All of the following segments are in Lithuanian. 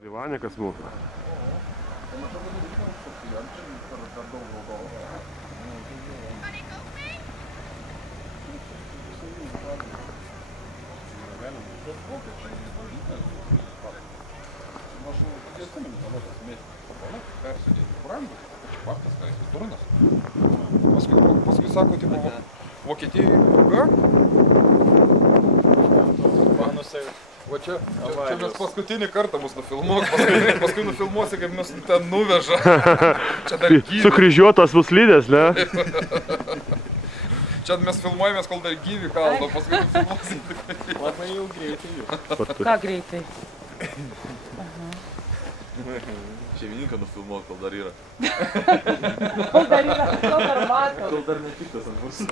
Krivanekas mūsų. Paskui sako, tipo, Vokietijoje ilga. Va čia mes paskutinį kartą mus nufilmuok, paskui nufilmuosi, kaip mes ten nuveža. Čia dar gyvi. Sukryžiuotas bus lydės, ne? Čia mes filmuojamės, kol dar gyvi kaldo, paskui nufilmuosi. Labai jau greitai jūs. Ką greitai? Čia vyko nufilmuok, kol dar yra. Kol dar mato. Kol dar netiktas ant mūsų.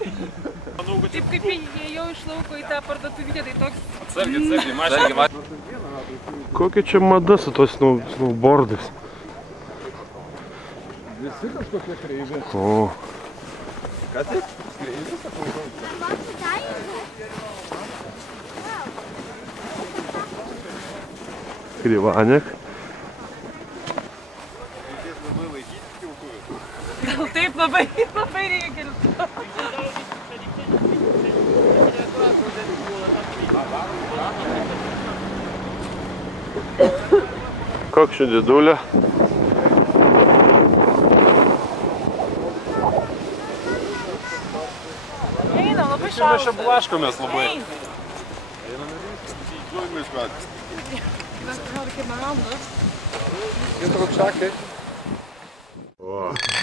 Taip kaip įėjau iš lauko į tą parduotuvę, tai toks... Atsargiai, mažingi, mažingi. Kokia čia mada su tos snowboardais? Visi kažkokie kreivi. O. Ką taip? Krivanek. Gal taip labai reikia. Koks čia didulė? Eina, labai šalta. Mes čia blaškomės labai.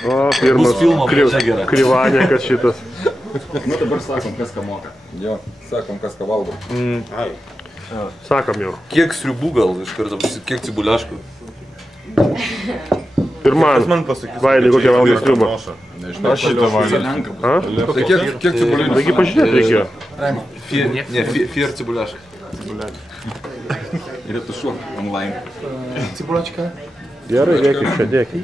O, pirmas krivanekas šitas. Nu dabar sakom, kas ką moka. Jo, sakom, kas ką valgo. Sakom jau. Kiek sriubų gal iš karto, kiek cibuliaškų? Ir man, Vaidai, kokią valgai sriubą. Aš šitą valgiau. Tai kiek cibulinių? Taigi pažiūrėti reikėjo. Fier cibuliašką. Ir retušuok online. Gerai, dėkit čia, dėkit.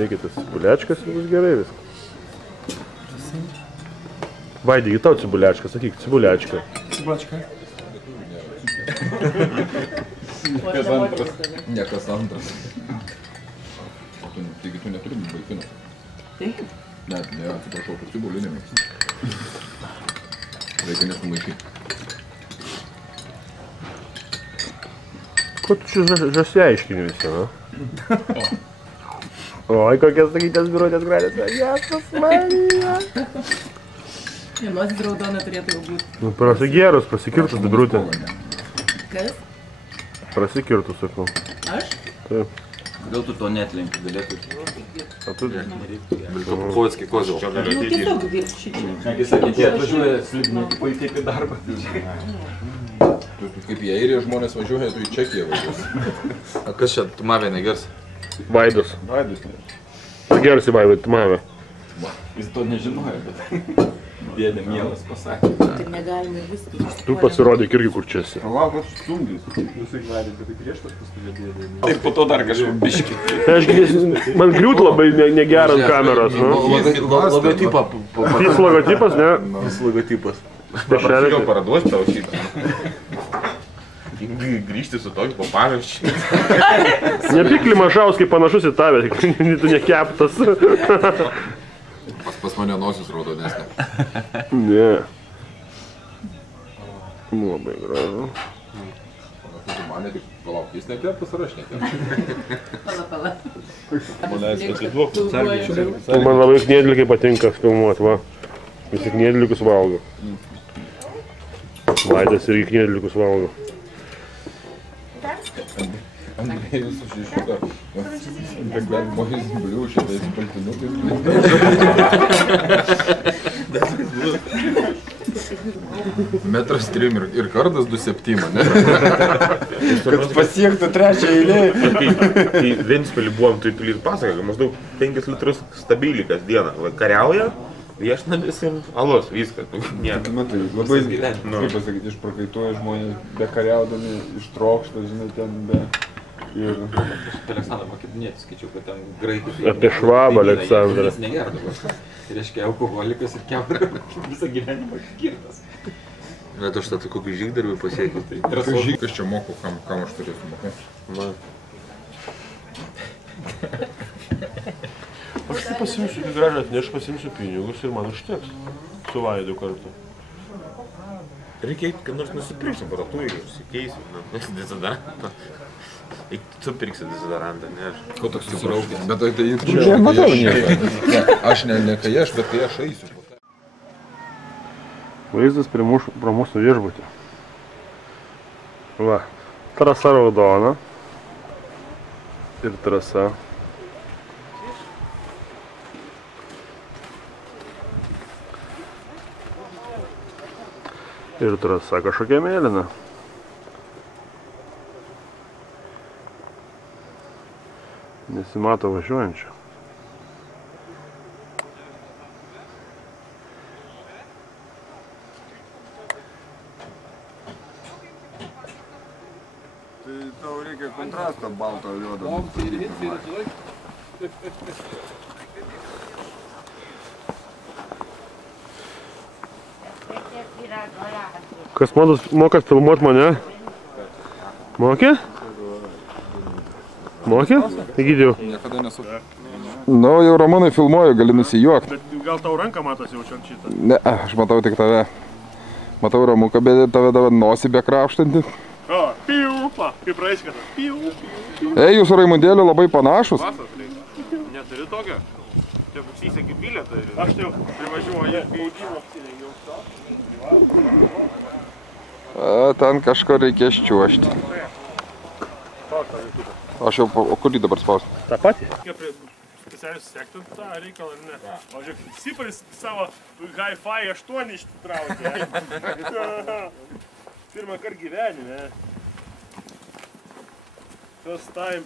Dėkit tas cibuliačkas ir bus gerai viskas. Vaidai, į tau cibuliačką, sakyk, cibuliačką. Cibuliačką? Kas antras? Ne, kas antras. Taigi tu neturi vaikinas. Taip. Ne, atsiprašau, tu cibulinį mėgsti. Reikia nesumaišyti. Ko tu čia žasiaiškini visi, na? Oi, kokias sakytės birutės gradės. Jasas Marija. Vienos raudona turėtų jau būti. Nu, prasigėrus, prasikirtus birutė. Kas? Prasikirtus, sakau. Aš? Taip. Kodėl tu to netlenki, galėtų? A tu Povockį kozėl. Nu, tiesiog šičia. Negi sakė, jie atvažiuoja slidinėti kaip į darbą. Kaip į Airiją žmonės važiuoja, tu į Čekiją važiuosi. A kas čia, tu mavė negers? Vaidus. Vaidus ne. Gersi, Vaidai, tu mavė. Jis to nežinojo, bet dėdė mielas pasakė. Tai negalima ir viską. Tu pasirodyk irgi kur čia esi. Palauk, aš stumdys. Jisai gali, bet tai prieštas paskui dėdė. Ir po to dar kažkur biškį. Man griūt labai negerant kameros, nu. Logotipą. Jis logotipas, ne? Jis logotipas. Dešelė. Paraduos tau šitą. Grįžti su tokiu papavyščiu. Nepik Klimašauskai panašus į tavę, tu nekeptas. Pas mane nosis raudonesnė. Ne. Labai gražu. Tu mane tik palauk, jis nekeptas ar aš nekeptas? Pala. Man labai kniedlikai patinka filmuoti, va. Visi kniedlikus valgo. Vaidas irgi kniedlikus valgo. Andrėjus už šitą The Bad Boys Blue šitais paltinukais. Metras 3 ir kardas 2,7, ne? Kad pasiektų trečią eilę. Į Ventspilį buvom, tai lyg pasakė, maždaug 5 litrus stabiliai kas dieną. Kariauja, viešnagis ir alus, viskas. Matai, labai, kaip pasakyti, išprakaituoja žmonės bekariaudami, ištrokšta, žinai, ten be... Ir... Aš Aleksandrą Makedonėtį skaičiau, kad ten graikai... Apie Švabą Aleksandrą. Jis negerdavo. Tai reiškia alkoholikas ir kiaurą visą gyvenimą skirtas. Bet aš tą kokį žygdarbį pasiekiu, tai... Kas čia moku, kam aš turėsiu mokėti? Man. Aš pasimsiu, kai gražą atneš, pasimsiu pinigus ir man užteks. Su Vaidu kartu. Reikia eiti, kad nors nusipirksiu aparatūrį ir užsikeisim. Dezodorantą. Tu pirksi dezodorantą, ne aš. Ko toks susiraukęs? Bet tai... Nematau nieko. Aš ne kai aš, bet kai aš eisiu. Vaizdas pro mūsų viešbutį. Va, trasa raudona. Ir trasa. Ir trasa kažkokia mėlyna. Nesimato važiuojančio. Tai tau reikia kontrastą balto juodo. Kas moka filmuot mane? Mokė? Mokė? Egidijau. Niekada nesu. Nu, jau Romanai filmuoju, gali nusijuokti. Bet gal tau ranką matosi jau čia ant šitą? Ne, aš matau tik tave. Matau Ramuką, bet tave nosį be krapštantį. O, piu, pa, kaip raiškata. Piu, piu, piu. Ei, jūs su Raimundėliu labai panašus. Neturi tokio? Taip apsisegi bilietą. Aš tai jau privažiuoju, kai įgymo apsirengiau. Ten kažko reikės čiuošti. Aš jau, o kurį dabar spausiu? Ta pati? Kaip specialius sektų tą reikalą, ne? O žiūrėk, Siparis savo Hi-Fi 8 ištraukė. Pirmą kartą gyvenime. First time.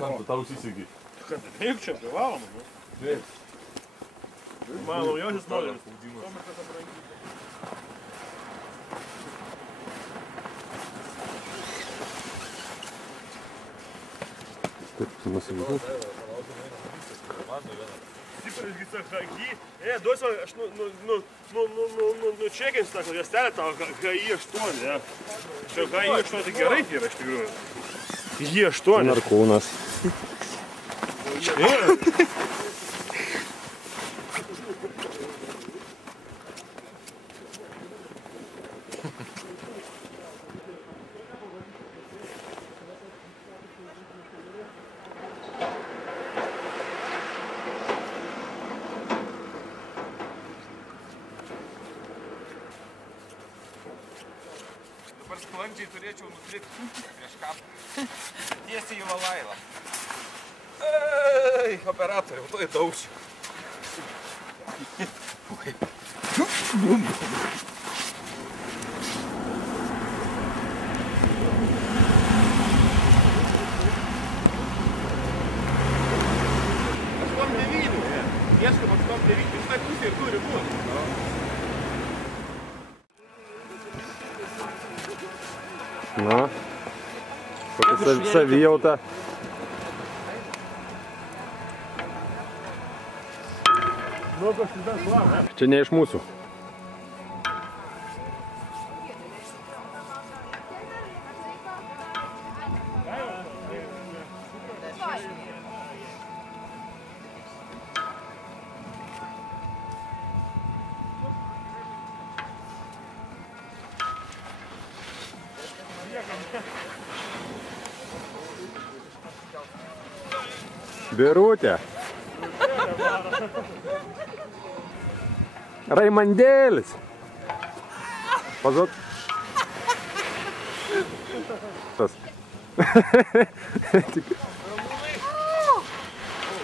Kam tu tau įsisegi? Kad taip čia privaloma, ne? Taip. Mano naujausias modelis. Tomikas aprankyti. Taip, nusivylau. Siparis gi sako, duosiu, aš čekins tą juostelę tavo HI8, ne? Čia HI8 tai gerai yra iš tikrųjų. HI8. Narkūnas. Sklandžiai turėčiau nuklikti kažką tiesiai į Valailą. Ei, operatoriau, to įdaušiu. Na, kokia savijauta. Čia ne iš mūsų. Birutė. Raimandėlis. Pazot. Tas.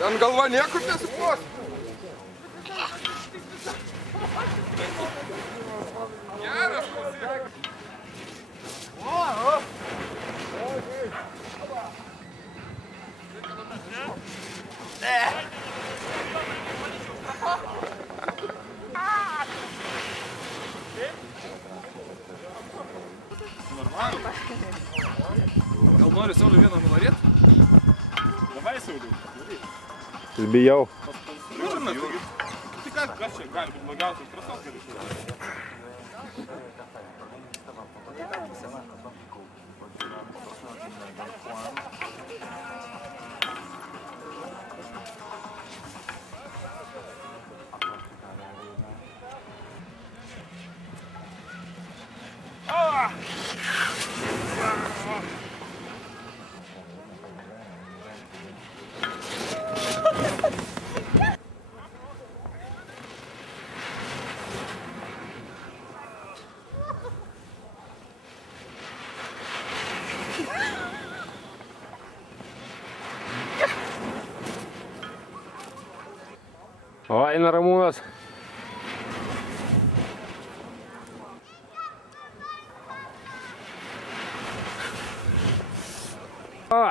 Ten galva niekur nesiplos. Geras pasiek. Gal nori Saulių vieną nuvarėti? Davai, Sauliau. Aš bijau. Tai kas čia gali būti blogiausias trasos, kad O, eina Ramūnas. O.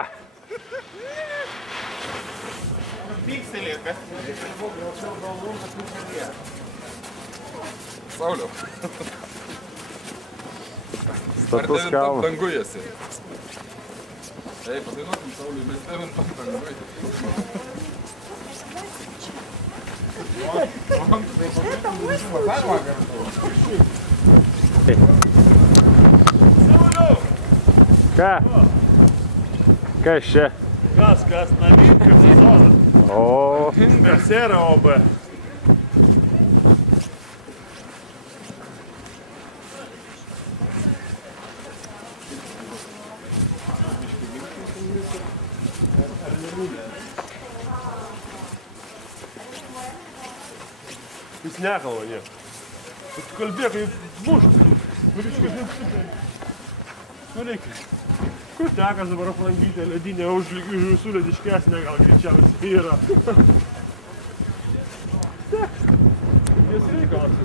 Sauliau. Status kalnas. Dangujasi. Ei, padainuokim Sauliui, mes devintam dangui. Ką? Kas čia? Kas, navinka sezoną. O, Mercera OB. Jis nekalba nieko. Tu kalbėk, kaip muštas. Sureikia. Kur tekas dabar aplankyti ledinę užlygių žusų lediškesnė, gal greičiausiai yra. Teks. Jas reikalas.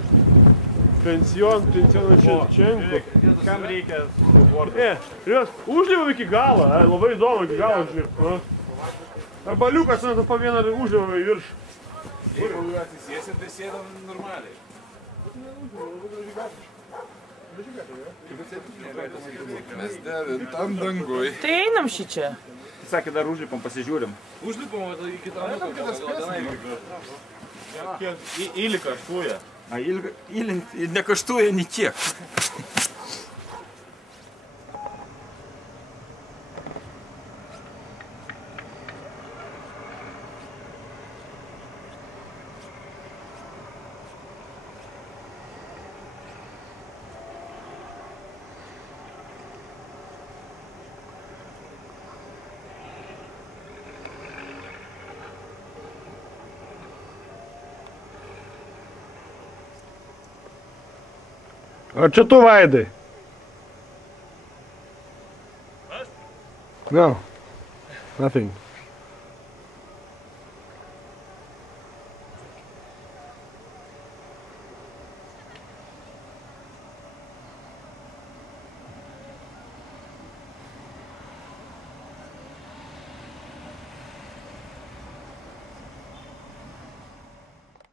Pensionas Ševčenko. Kam reikia? Jos užliavom iki galo, labai įdomu iki galo užliavom. Ar baliukas po vieną užliavom į viršų. Jeigu atsisėsim, tai sėdam normaliai. Mes devintam dangui. Tai einam šį čia. Tai sakė, dar užlipam, pasižiūrim. Užlipom iki tą įlika šūja. A, įlint nekaštuoja nei kiek. o čia tu, Vaidai? No, nothing.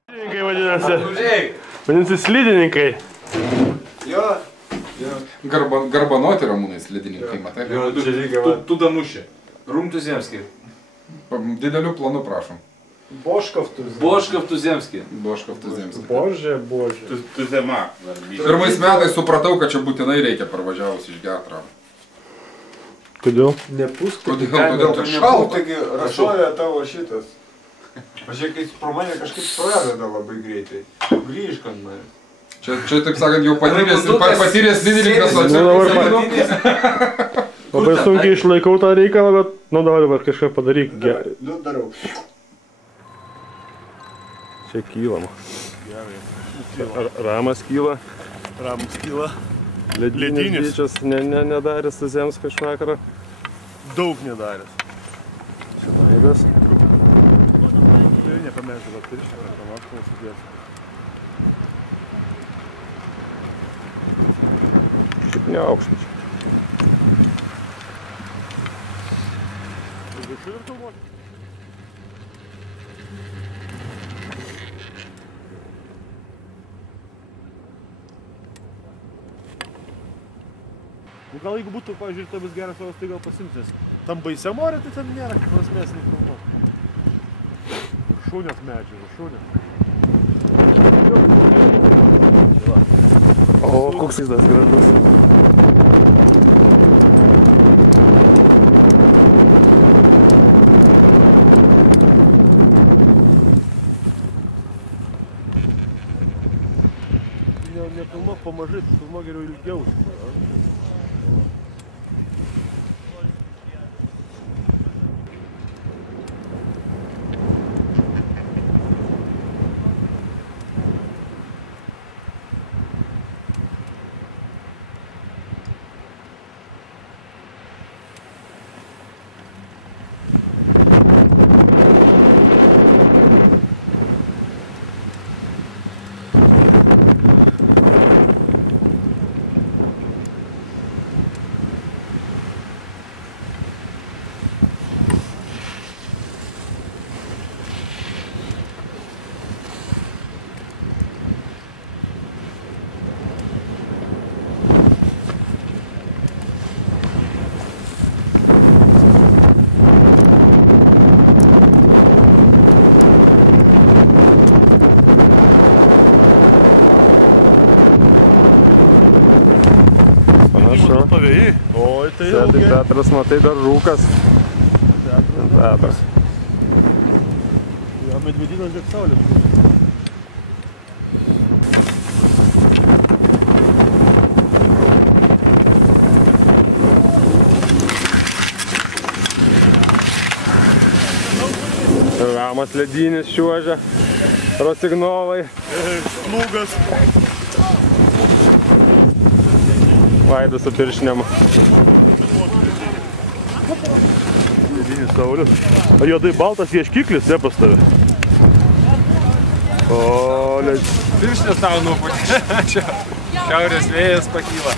Slidininkai vadinasi. Vadinasi slidininkai. Garbanoti Ramūnai slidininkai, matai? Tu Danušė. Rum Tuzemskiai. Didelių planų prašom. Boškov Tuzemskiai. Boškov Tuzemskiai. Tu Tuzema. Pirmais metais supratau, kad čia būtinai reikia parvažiavus išgerti ramą. Kodėl? Kodėl? Todėl, kad šalta. Taigi rašoja tavo šitas. Pažiūrėk, kai pro mane kažkaip pradeda labai greitai. Grįžk ant mane. Čia, taip sakant, jau patyręs slidininkas Labai sunkiai išlaikau tą reikalą, bet, nu dabar kažką padaryk. Nu, darau. Čia kylama. Ramas kyla. Ramus kyla. Ledinis dydžias nedaręs Tuzemsko iš vakarą. Daug nedaręs. Tai nepamežu, kad piršinę, kad panašką sudėsiu. Ne aukštas. Viršų ir kalbuoti. Gal jeigu būtų, pavyzdžiui, to bus geras oras, tai gal pasimtis. Tam baisiam ore, tai ten nėra prasmės nei kalbuoti. Šūnės medžiai, šūnės. O, koks jis tas gražus. Nepilnok pamažai, pilnok geriau ilgiau. Oi, tai jau. Petras, matai, dar rūkas. Petras. Ja, medvedinas žiūrėk saulė. Ramas ledynis čiuožia. Rosignovai. Plūgas. Vaidas su piršinėm. Medinis saulis. O juodai baltas ieškiklis, ne pas tave? O, Pirštinės tavo nuopakė. Čia šiaurės vėjas pakyla.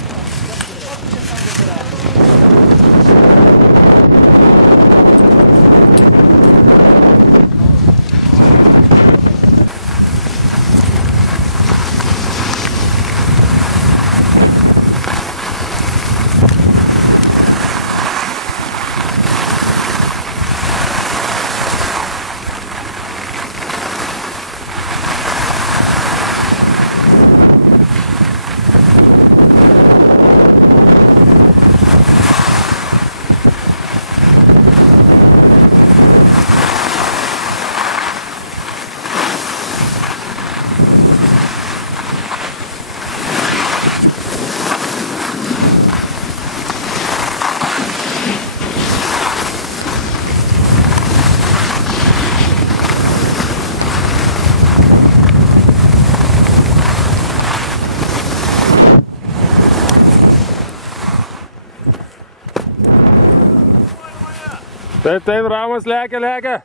Taip, taip, Ramas lekia.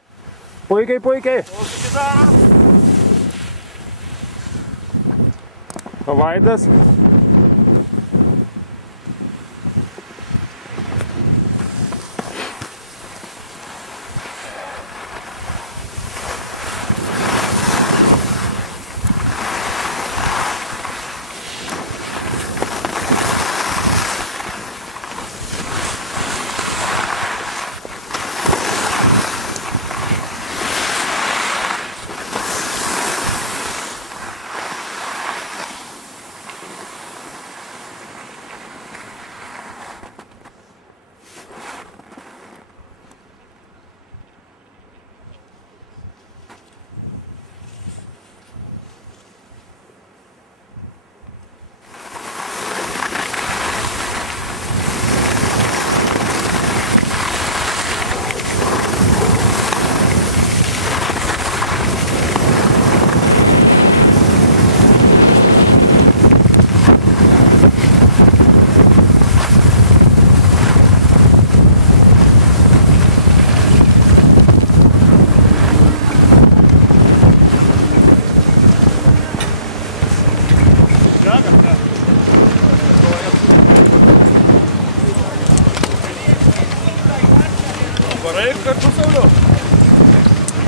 Puikiai. Vaidas.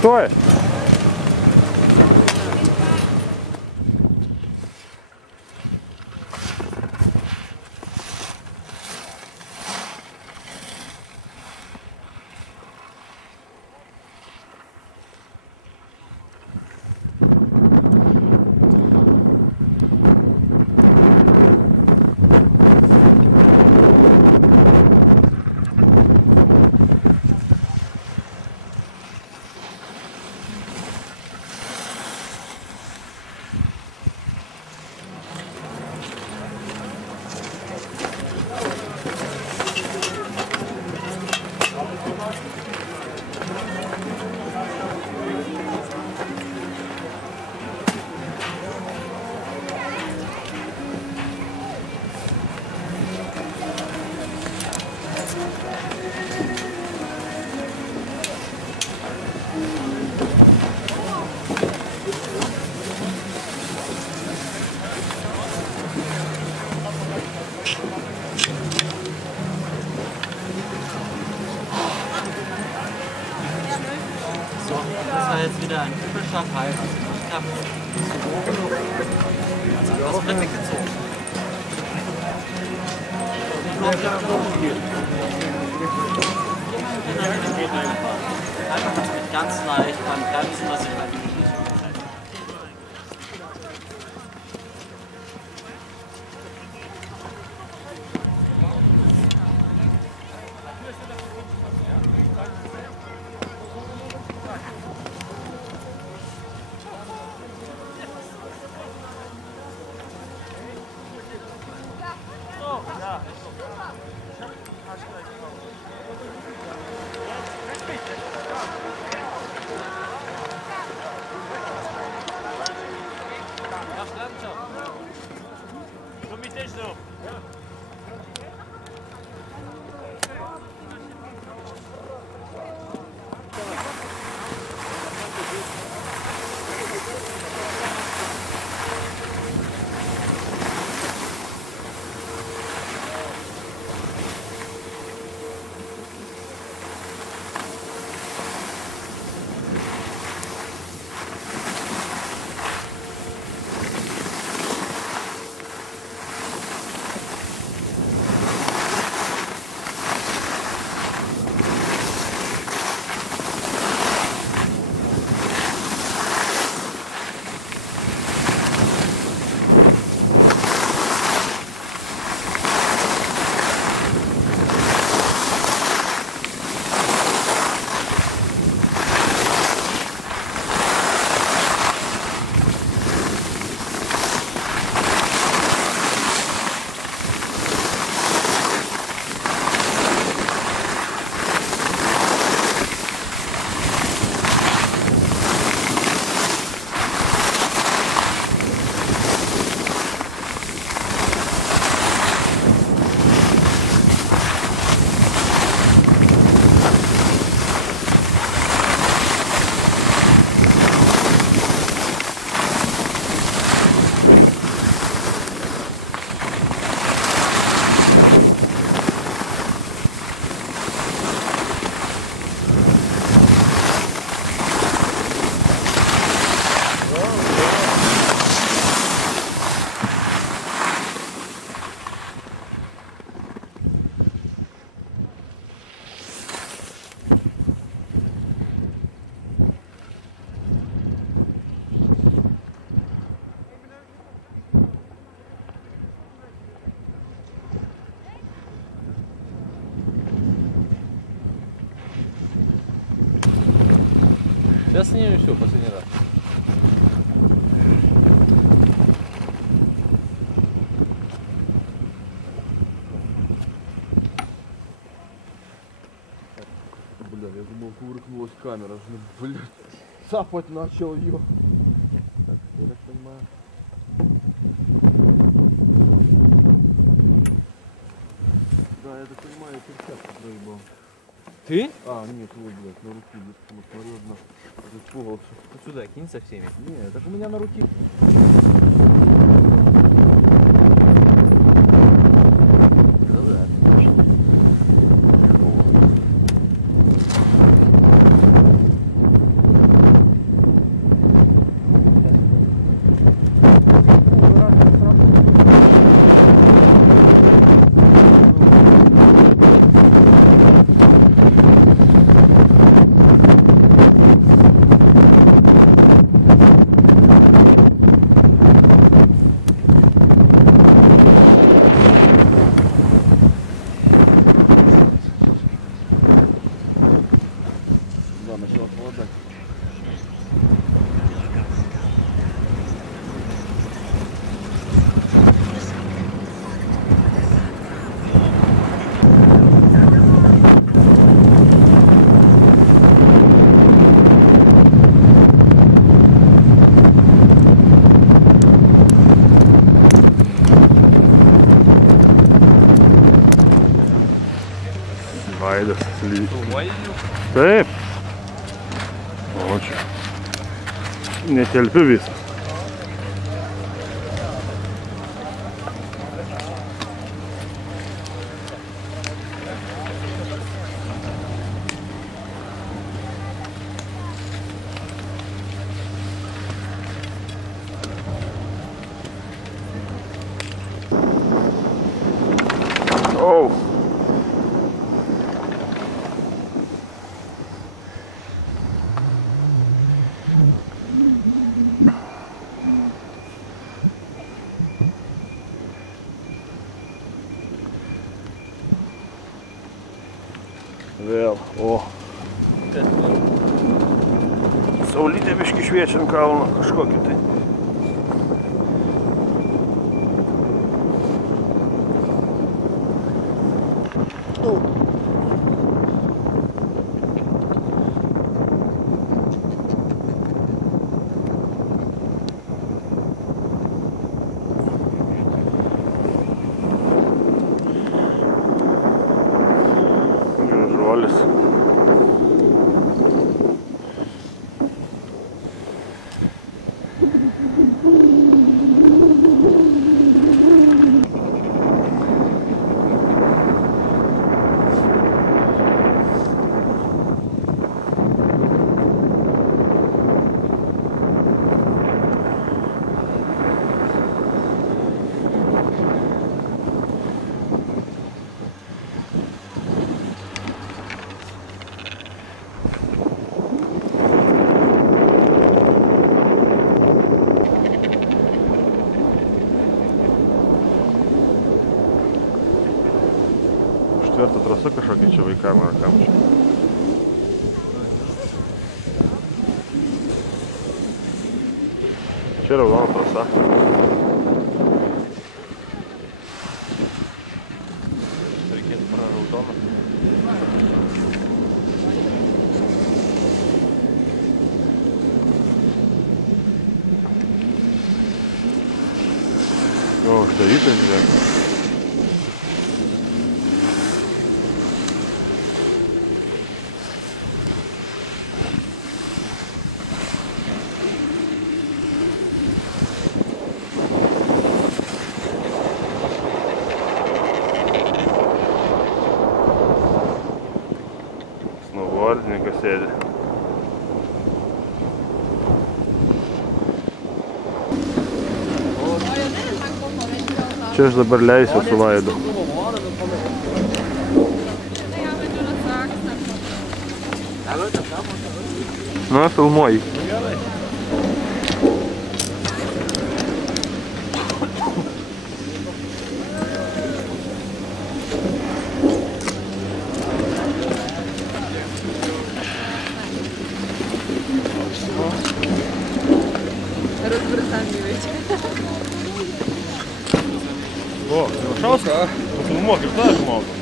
Tuoj. Schritte gezogen. Viermal hintereinander den Boden gefahren. Einfach hat es mich ganz leicht beim Bremsen, was ich halt nicht umgesetzt habe. Камера, блядь, цапать начал ее. Да, я так понимаю, перчатку проебал. Ты? А, нет, вот, блядь, на руке, посмотрю, одна. Испугался. Вот сюда кинь со всеми. Не, так у меня на руке. Vaidas lyg. Taip. O čia. Netelpi visas. Oh. Vėl, o. Saulytė biškį šviečiam kalną kažkokį tai. Tvirta trasa kažkokia čia vaikam ar kam čia. Čia raudona trasa. Reikėtų pro raudoną. Jo, uždarytas, žiūrėk. Snowboardininkas sėdi. Čia aš dabar leisiu su Vaidu. Nu, filmuoji. O, Milašauskas? Nufilmuok ir tą žmogų.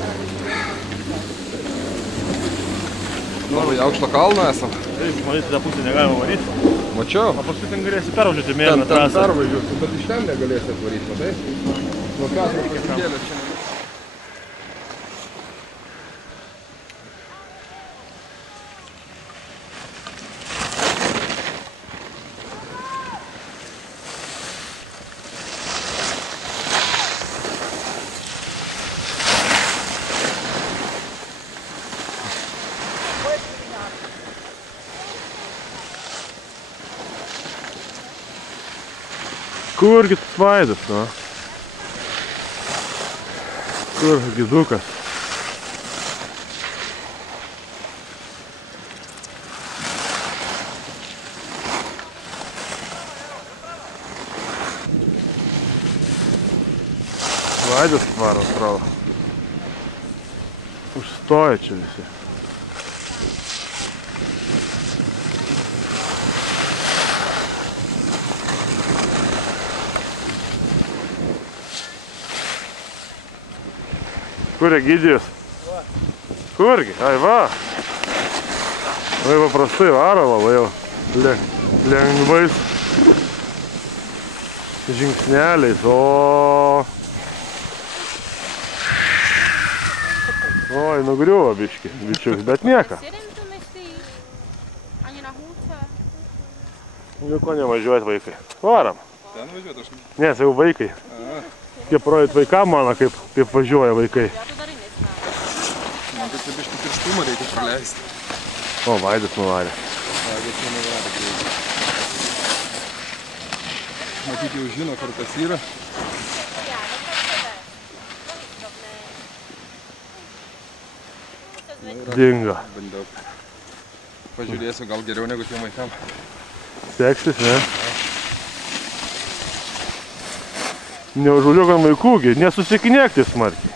Labai aukšto kalno esam. Taip, manyti, tą pusę negalima varyti. Mačiau. O paskui ten galėsi pervažiuoti mėlyną trasą. Pervažiuoti, bet iš ten negalėsi atvaryti, matai? Nuo Petro pasikėlės čia. Kurgi tas Vaidas, nu? Kur gidukas? Vaidas varo, atrodo. Užstoja čia visi. Kur Egidijus? Kurgi? Ai va! Labai paprastai varo, labai jau lengvais žingsneliais, Oi, nugriuvo biški, bičiuk, bet nieka. Nu, ko nevažiuojat vaikai? Varam. Ten važiuot aš... Ne, tai jau vaikai. Kaip parodyt vaikam mano, kaip važiuoja vaikai. Man tai čia biškį tirštumą reikia praleisti. O, Vaidas nuvarė. Vaidas nuvarė greitai. Matyt, jau žino, kur kas yra. dingo. Bandau. Pažiūrėsiu, gal geriau negu tiem vaikam. Seksis, ne? Neužvažiuok ant vaikųgi, nesusikinėkti smarkiai.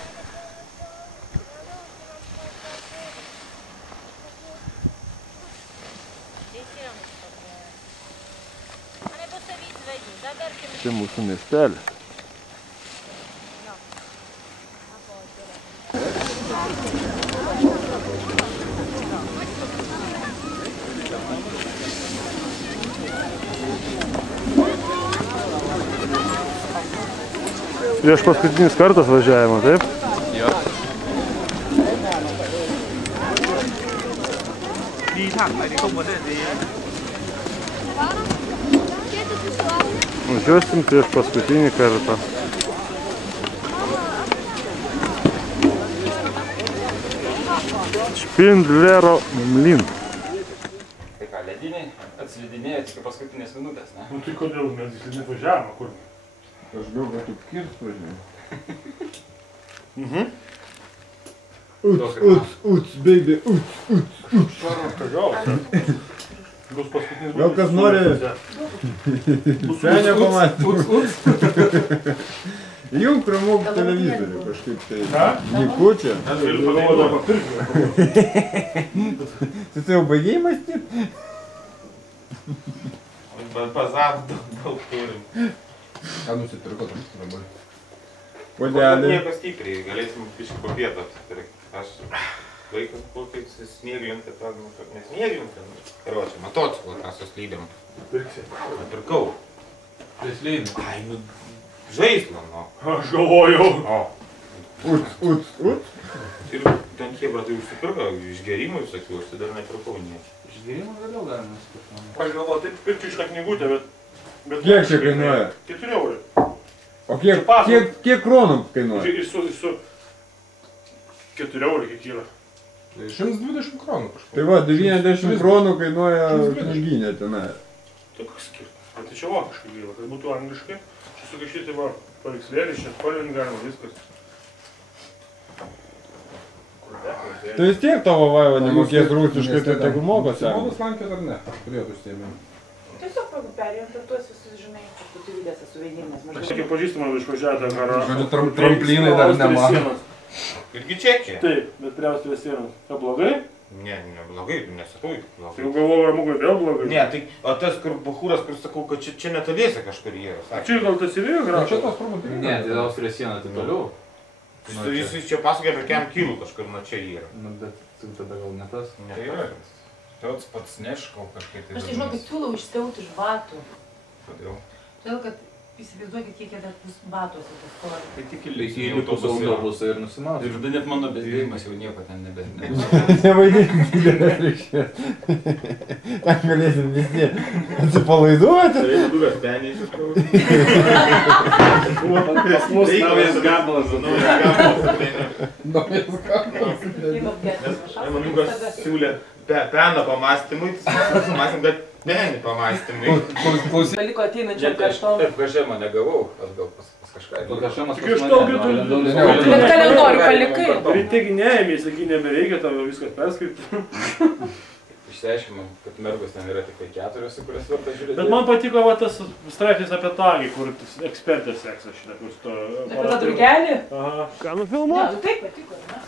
Tai mūsų miestelis. Prieš paskutinis kartas važiavimo, taip? Jo. Važiuosim prieš paskutinį kartą. Špindlero mlin. Tai ką, lediniai atsivedinėja tik paskutinės minutės, ne? Nu tai kodėl mes nevažiavome, kur? Aš gal kad tu kirs važiuoju. Uts, baby, uts. Bus paskutinis Gal kas nori? Senė pamatyti. Jum pramok televizorių kažkaip tai. Nikučia. Aš galiu pagalvodavo papirkti. Tu jau baigėjai mąstyti? Bazarų daug turim. Ką nusipirko tam strabai? Puodelį. Nieko stipriai, galėsim biškį popietą apsipirkti. Aš vaikas buvo kaip snieglinti, atrodo, nesnieglinti. Karočią, motociklą ką su slydėm. Pirksi. Pirkau. Prislydį. Ai, nu, žaislą, nu. Aš galvojau. Uts. Ir ten Hebra tai užsipirko, išgerimų visokių, aš tai dar nepirkau nieko. Išgėrimą vėliau galime nusipirkti. Aš galvoju, taip pirkčiau iš tą knygutę, bet... Kiek čia kainuoja? 4 eurų. O kiek kronų kainuoja? Ir su 4 eurų kiek yra. 120 kronų kažkur. Tai va, 90 kronų kainuoja knyginė tenai. Tai koks skirtas. Tai čia vokiškai gaila, kad būtų angliškai. Čia sugaišyti va paveikslėlį, čia spalvinti galima viskas. Tai vis tiek tavo vaiva nemokės rusiškai, tai tegu mokosi. Modas lankės ar ne? Turėtų užsiėmimą. Tiesiog perėjom per tuos visus, žinai, paskutivydėse su veidinės. Aš kiek pažįstamą išvažiavę tą karą. Žodžiu, tramplynai dar nemano. Irgi Čekija? Taip, bet priausti prie sienos. Ką blogai? Ne, neblogai, nesakau blogai. Jau galvoju, ar mūgai vėl blogai? Ne, tai, o tas, kur bachūras, kur sakau, kad čia netoliese kažkur jie yra. Čia gal tas įvėjo gražu? Čia tos turbūt ir Ne, tai Austrijos siena taip toliau. Jis čia pasakoja apie kiam kilų kažkur nuo čia yra. Nu, bet tada gal ne tas. Ne, Tai yra. Toks pats neškau kažkaip. Aš tai žinokit, siūlau išsiauti iš batų. Kodėl? Todėl, kad įsivaizduokit, kiek jie dar bus batuose tos kojos. Tai tik Įlipus autobusą ir nusimaus. Ir net mano bedėjimas jau nieko ten Nevaidinti didelės reikšmės. Ten galėsim visi atsipalaiduoti. Tai buvęs peniai iš tikrųjų. Pas mus naujas gabalas. Manukas siūlė peno pamastymui, tai mes sumastėm, kad penį pamastymui. Klausyk. Paliko ateinančiam karštom. Taip, kažkaip negavau, aš gal pas kažką. Kažkamas Tik iš to kitų. Bet kalendorių palikai. Taigi neėmė, sakai, nebereikia, tau jau viską perskaityti. Išsiaiškinom, kad mergos ten yra tik 4, su kurias verta žiūrėti. Bet man patiko va tas straipsnis apie tagį, kur ekspertė seksa šitą, kur to... Apie tą drugelį? Aha. Ką nufilmuot? Ne, taip patiko, ne?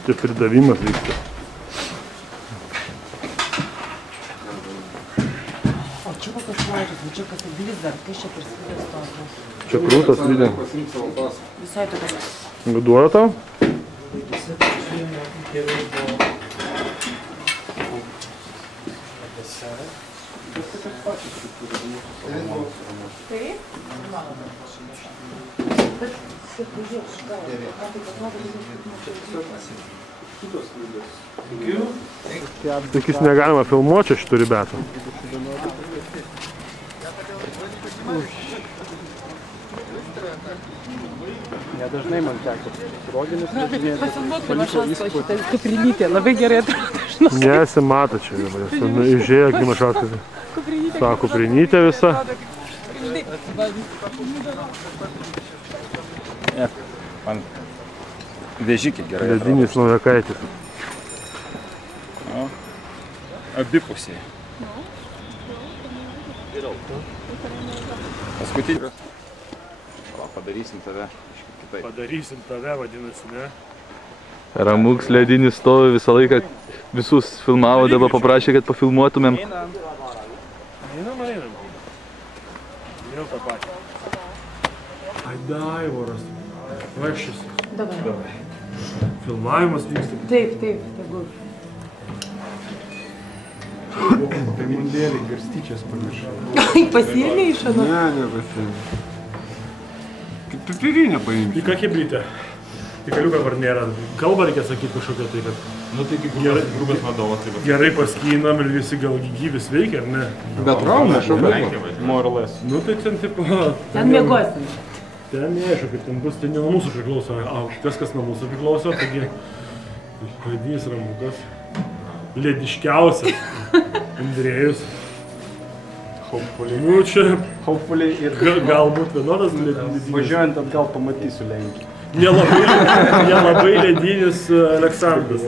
Čia pridavimas vyksta. čia kokios plačios, va čia kas atbilis dar, kas čia per slidės tokios. Čia krūtas slidė. Visai tokios. Duoda tau? Tik jis negalima filmuoti šitų ribetų. Nedažnai man teko. Roginis važinėti, paliko įspūdį. Kuprinytė, labai gerai. Nesimato čia. Išėjo Klimašauskas. Sako, kuprinytė visa. Man vežikė gerai. Ledinis naujakaitis. Abipusiai. Paskutinis. Padarysim tave kitaip. Padarysim tave, vadinasi, ne? Ramuks ledinis stovi visą laiką, visus filmavo, dabar paprašė, kad pafilmuotumėm. Einam. Jau tą patį. Aivoras. Vaikščias. Dabar. Filmavimas vyksta. Taip, tegul. Pirmundėlį garstyčias pamiršau. Ai, pasiėmė iš ano? Ne, nepasiėmė. Kaip pipirinę paimti. Tai ką hebrytė? Tai kaliuką var nėra. Kalbą reikia sakyti kažkokią tai, kad... Nu tai kaip grubas vadovas. Gerai paskynam ir visi gal gyvis veikia, ar ne? Be traumų, Morales. Nu tai ten tipo... Ten mėgosim. Ten neaišku, kaip ten bus, ten ne nuo mūsų priklauso. Kas nuo mūsų priklauso, taigi... Ledinys Ramukas. Lediškiausias. Andrėjus. Nu čia... Galbūt vienodas ledinis. Važiuojant atgal pamatysiu Lenkiją. Nelabai ledinis Aleksandras.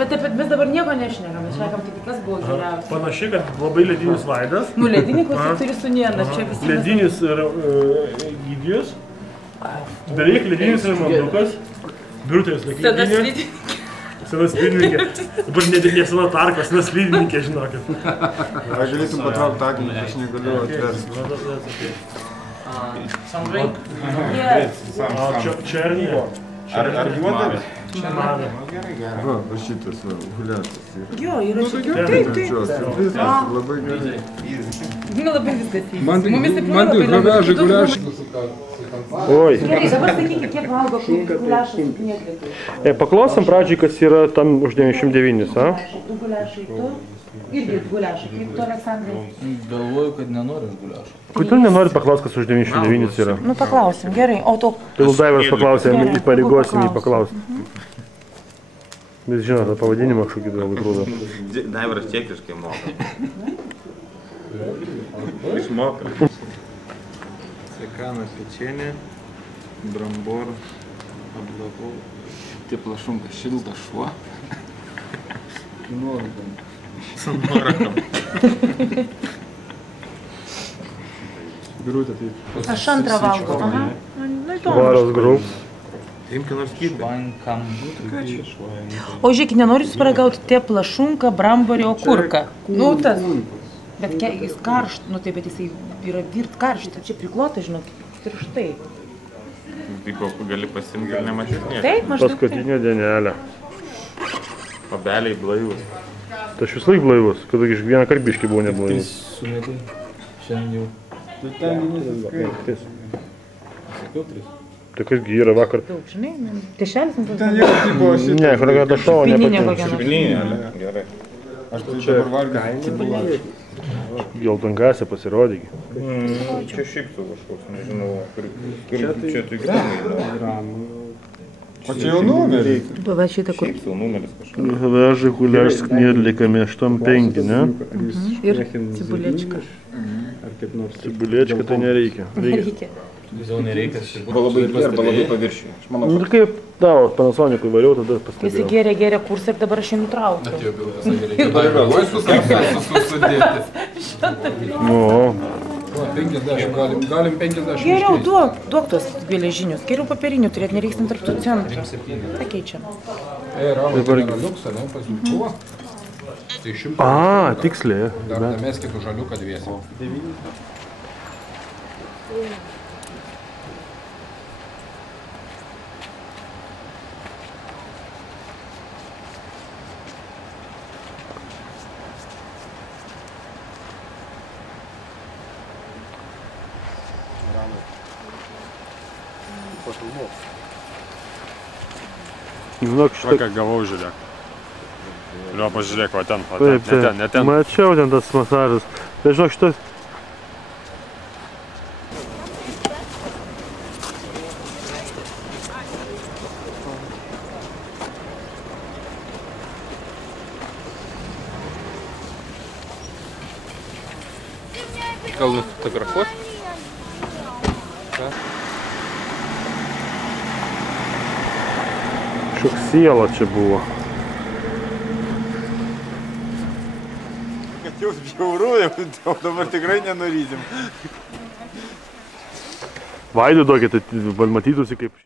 Bet mes dabar nieko nešnekam, mes šnekam tik kas buvo geriausia. Panašiai, kad labai ledinis Vaidas. Nu, ledininkus turi sunienas, čia visi... Ledinis Gygijus. Beveik ledinis Ramandukas. Birutės ledininė. Senas slidininkė. Dabar nesena tarkas, senas slidininkė, žinokit. Ar galėtum patraukti akinius, aš negaliu atversti. Černė. Ar juodas? Va, šitas guliatas yra. Jo, yra šitas. Viskas labai gerai. Labai viskas įvyks. Man tai havežai guliašai. Oi. Gerai, dabar sakykit, kiek valgo guliašas nekvėtai. Paklausom pradžiai, kas yra tam už 99, a? Guliašai tu? Irgi guliašai, kaip tu, Aleksandrai? Galvoju, kad nenoriu guliašų. Kodėl nenorit paklausti, kas už 99 yra? Nu, paklausim, gerai, o tu... Tai Daivaras paklausė, įpareigosim jį paklausti. Vis žinot, pavadinimą kažkokį galbūt rūdo. Daivaras čekiškai moka. Jis moka. Sekana pečenė, brambor, ablakų. Tie plašunkas šiltas šuo. Su nuorakam. Grūtė, tai... Aš antrą valgau. Varos grūps. Imk nors kitą. O žiūrėk, nenorit paragauti tie plašunką, bramborį, o kurką? Nu, tas. Bet jis karštas, nu taip, bet jisai yra virt karštas. Čia priklota, žinok, tirštai. Tai kokų gali pasimti ir nematys nieko. Taip, mažai. Paskutinė dienelė. Pabeliai blaivus. Tai aš vis laik blaivus, kad iš vieną karbiškį buvau neblaivus. Sumetai. Šiandien jau. Tai kasgi yra vakar. Žinai, tiešelis Ne, kolega dašovo nepatinka. Šiupinėlė, gerai. Aš tai čia kaimą. Geltonkasė pasirodė. Čia šiaip tu kažkoks, nežinau, čia tai gramai. O čia jau numeriai. Šiaip tu numeris kažkas. Vežai guliaš sknirlikami 8-5, ne? Ir cibulėčka. Ar kaip nors. Cibulėčka tai nereikia. Reikia. Jau nereikia. Arba labai geri, arba labai paviršiui. Aš manau, Nu kaip tavo Panasonicui variau, tada Visi pastebėjau. gėrė kursą ir dabar aš jį nutraukiau. dabar yra laisvus kepsas. Nu, 50, galim 50. Geriau duok tos geležinius. Geriau papirinių turėt, nereiksim tarp tų centrų. Pakeičiam. Ei, Raul, liuksą, ne, pasiūlyk. Tai 100. A, tiksliai. Dar meskit žaliuką dviesi. 9. Žinok, Va, ką gavau, žiūrėk. Ir pažiūrėk, va ten, ne ten. Mačiau ten tas masažas. Tai žinok, šitas... Gal nufotografuot? Kažkoks siela čia buvo. Kad jūs bjauru, jau dabar tikrai nenurysim. Vaidų duokit, tai matytųsi kaip...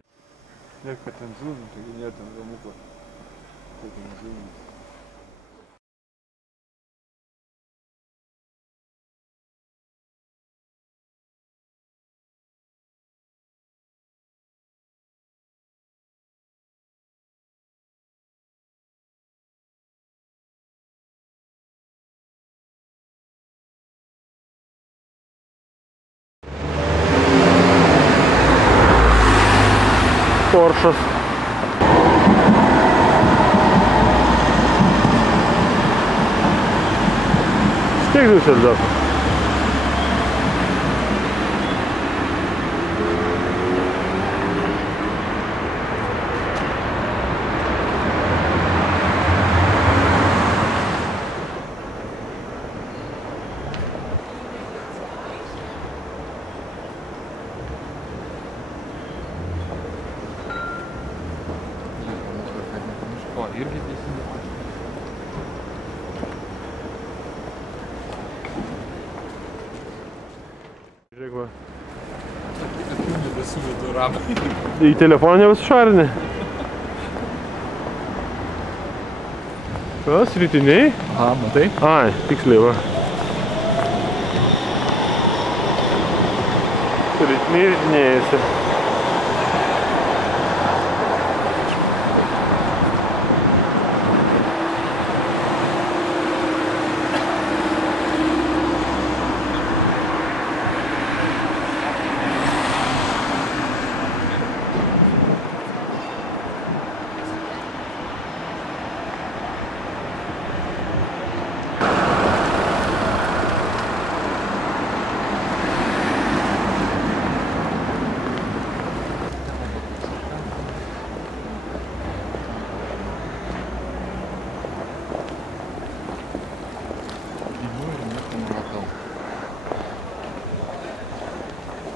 Поршas. Kiek jūs ir daug? O, irgi teisingai. Žiūrėk va. Akių nebesuvedu ramai. Į telefoną nebesušarinė? Kas, rytiniai? A, matai? Ai, tiksliai va. Rytiniai rytinėjasi.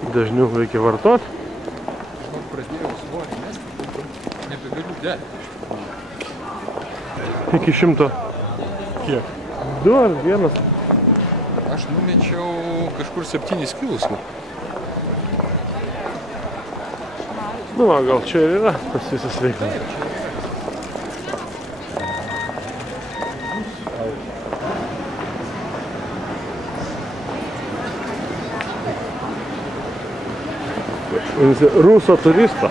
Dažniau reikia vartot. Iki 100. 2 ar 1? Aš norėčiau kažkur 7 kilus. Nu, va, gal čia ir yra tas visas veikalas. Ruso turisto.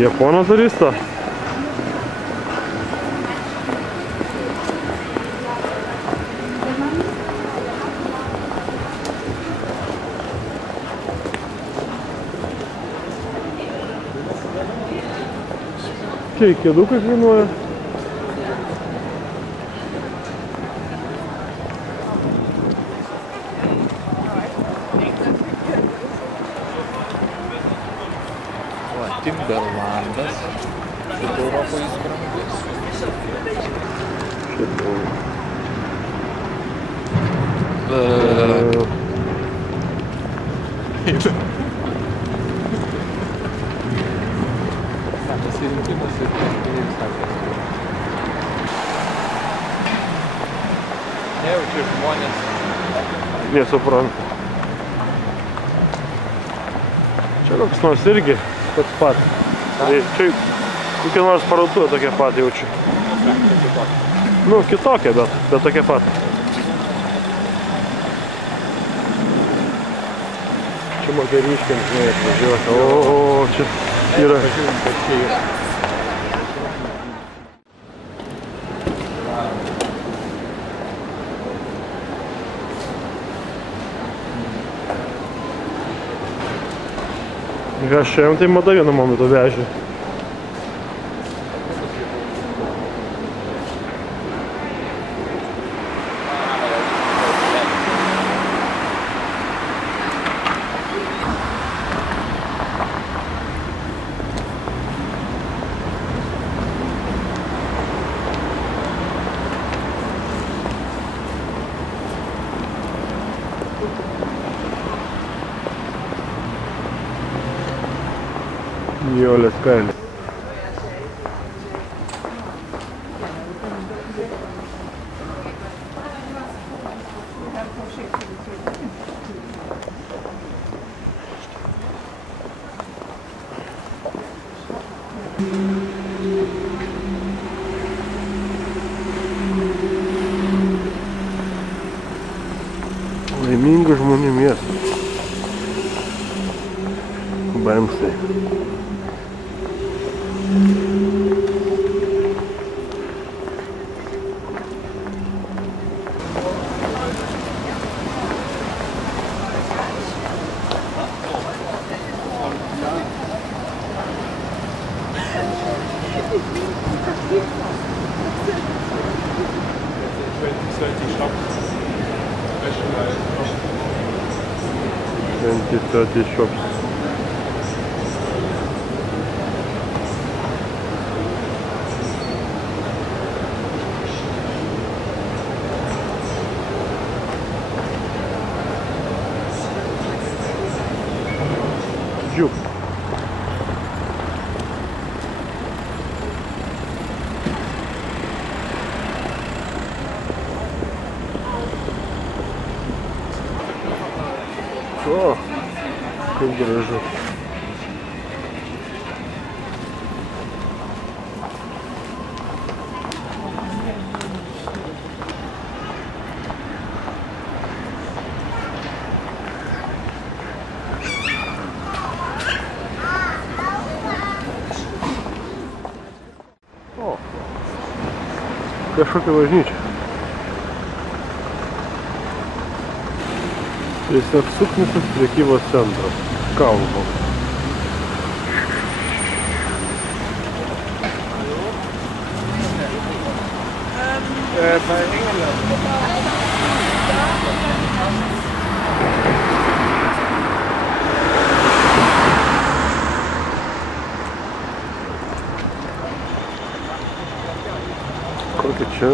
Japono turisto. Kiek kėdukai kainuoja? Pasirinkimas ir visai kas. Nejaučiu žmonės. Nesupranta. Čia koks nors irgi pats pat. Čia kokia nors parduotuvė tokia pat jaučiu. Nu, kitokia, bet tokia pat. Čia moteriškiam, žinai, atvažiuoti. O, čia yra. Pažiūrim, kas čia yra. Šiandien tai mada vienu momentu vežė. Nijolės kaina. Laimingų žmonių miestas. Bamstai. Thirty shops. Jup. O, kaip gražu. O, kažkokia bažnyčia. Tiesiog Sutnicos prekybos centras. Kalbam. Kokia čia